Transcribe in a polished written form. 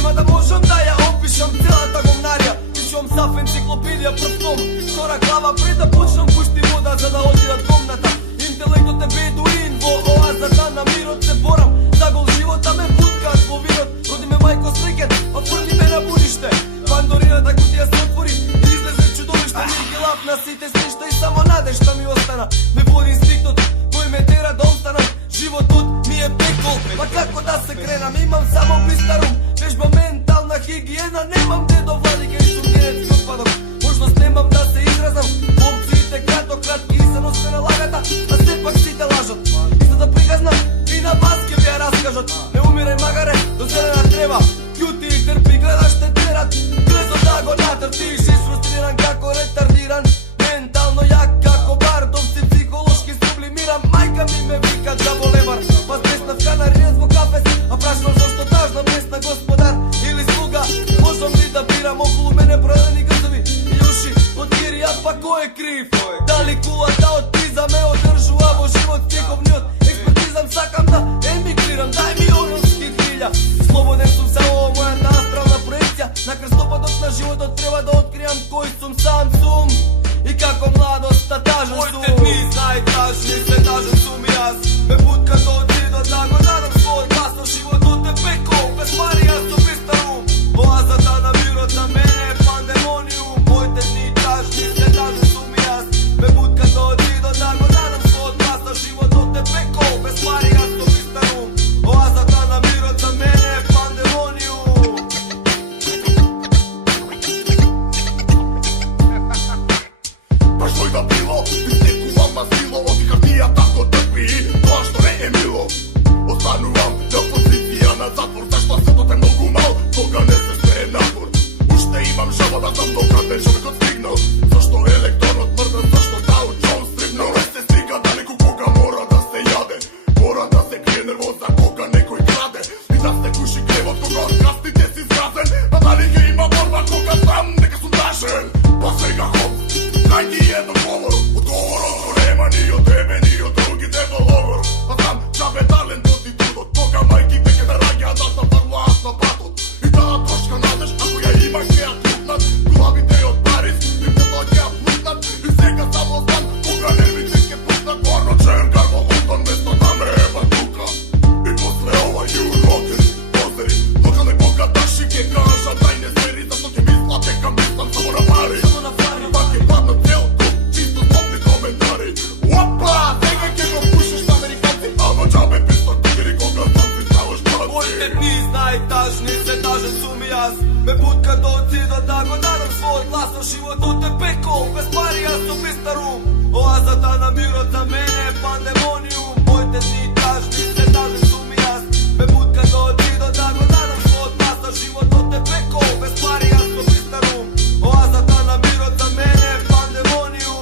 Нема да можам да ја опишам целата гомнарија. Пишувам саф енциклопедија прв том, втора глава пред да почнам пушти вода за да одидат комната. Интелектот е бедуин во оазата на мирот се борам. За гол живота ме буткаат во вирот. Роди ме мајко среќен, а фрли ме на будиште. Пандорината кутија се отвори и излезе чудовиште. Ми ги лапна сите сништа и само надежта ми остана. Ме води инстинктот кој ме тера да останам. Животот ми е пекол, па како да се кренам? Имам само блистарум, вежба ментална хигиена. Немам дедо владика и сум генетски отпадок. Можност немам да се изразам. Опциите кратки и се носме на лагата, а сепак сите лажат. И за да пригазнам, и на вас ќе ви ја раскажат. Не умирај магаре, до зелена трева. Кјути и трпи, гледаш те терат. Глезо да го натртиш, и фрустриран како ретардиран. Ментално јак како бардов си психолошки сублимирам. Мајка ми ме вика драболевар, па стеснав канаринец во кафес, а прашвам зашто тажна местна господар или слуга. Можам ли да бирам околу мене продадени грзови и уши од кирија, па кој е крив? Дали кулата од пиза ме одржува во живот тековниот? Експертизам сакам да емигрирам, дај ми оронски крилја. Слободен сум се ова мојата астрална проекција. На крстопадот на животот треба да откријам кој сум, сам сум. И како младоста тажен сум. Моите дни најтажни се тажен сум и јас. Ме бутка до отидот да го дадам свој глас. Но животот е пекол, без пари јас сум пистарум. Оазата на мирот на мене е пандемониум. Моите дни тажни се тажен сум и јас. Ме бутка до отидот да го дадам свој глас. Но животот е пекол, без пари јас сум пистарум. Оазата на мирот на мене е пандемониум. Баш тој да било, истекувам на сило. Оти хартија тако трпи, тоа што не е мило. Останувам на позиција на затвор, зашто светот е многу мал, кога не се смее напор. Уште имам жала да знам докаде човекот стигнал. Зашто електронот мрда, зашто Дау Џонс стрибнал. Не се стига далеку кога мора да се јаде. Мора да се крие нервоза кога некој краде. И да се гуши гневот кога од крастите си згазен. А дали ќе има борба кога знам дека сум тажен? Па сега хоп, дај ти едно говор. Одговорот го нема ни од тебе, ни од другите во логор. Па знам, чабе талентот и трудот, кога мајки веќе да раѓаат да врлаат на патот. И таа трошка надеж, ако ја имаш ќе ја трупнат. Главите од Париз, и потоа ќе ја плутнат. И сега само знам, кога нервите ќе пуснат. Порно черкар во Лондон, место да ме ева тука. И после ова you rocker, позери, локални богаташи ќе кажат дај не сери, зашто ќе мислат дека мислам само на пари. Пак ќе паднат цел тук, чисто злобни коментари. Опа, сега ќе го пушиш на американци, ама џабе пистот тигри кога сам си ставаш паци. Моите дни најтажни се тажен сум и јас. Ме бутка до отидот да го дадам свој глас. Но животот е пекол, без пари јас сум пистарум. Оазата на мирот за мене е пандемониум. Моите дни тажни се тажен сум и јас. Ме бутка до отидот да го дадам свој глас. Но животот е пекол, без пари јас сум пистарум. Оазата на мирот за мене е пандемониум.